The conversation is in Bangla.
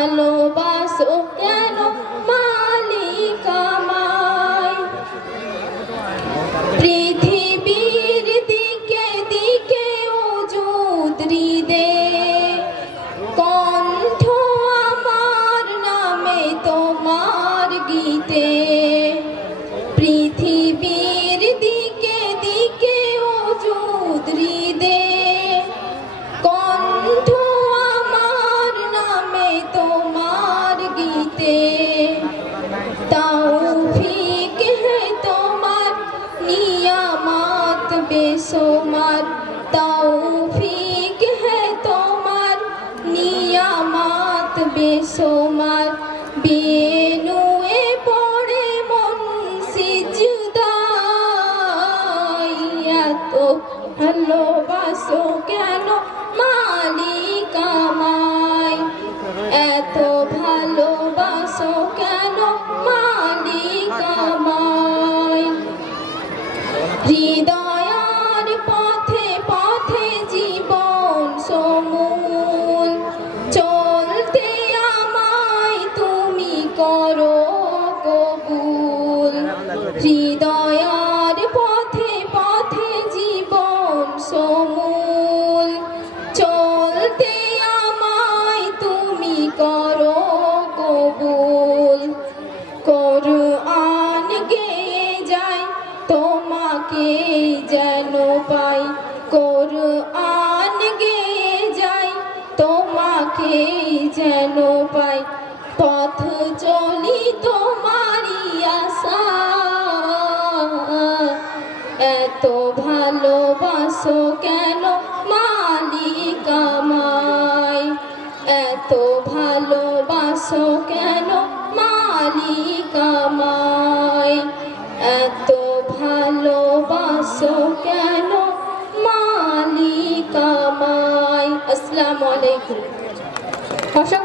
ভালোবাসো কেন মালিক আমায়। পৃথিবীর দিকে দিকে ওজুদ হৃদে, কণ্ঠ আমার নামে তোমার গীতে। পৃথিবীর দিকে দিকে ওজুদ হৃদে, কণ্ঠ আমার নামে তোমার গীতে। তৌফিক হে তোমার নিয়ামত বেসুমার, তৌফিক হে তোমার নিয়ামত বেসুমার। বেনুয়ে পড়ে মন সিজদায়, এত ভালোবাসো কেন মালিক আমায়। এত ভালোবাসো কেন মালিক আমায়। হৃদয়ার পথে পথে জীবন সমূল, চলতে আমায় তুমি করো কবুল। হৃদয়ার পথে পথে জীবন সমূল, চলতে আমায় তুমি করো কবুল। কুরআন গেয়ে যাই তোমাকে যেন পাই, কুরআন গেয়ে যাই তোমাকে যেন পাই। পথ চলি তোমারই আশা, এত ভালোবাসো কেন মালিক আমায়। এত ভালোবাসো কেন মালিক আমায়। এত ভালোবাসো কেন মালিক আমায়। আসসালামু আলাইকুম।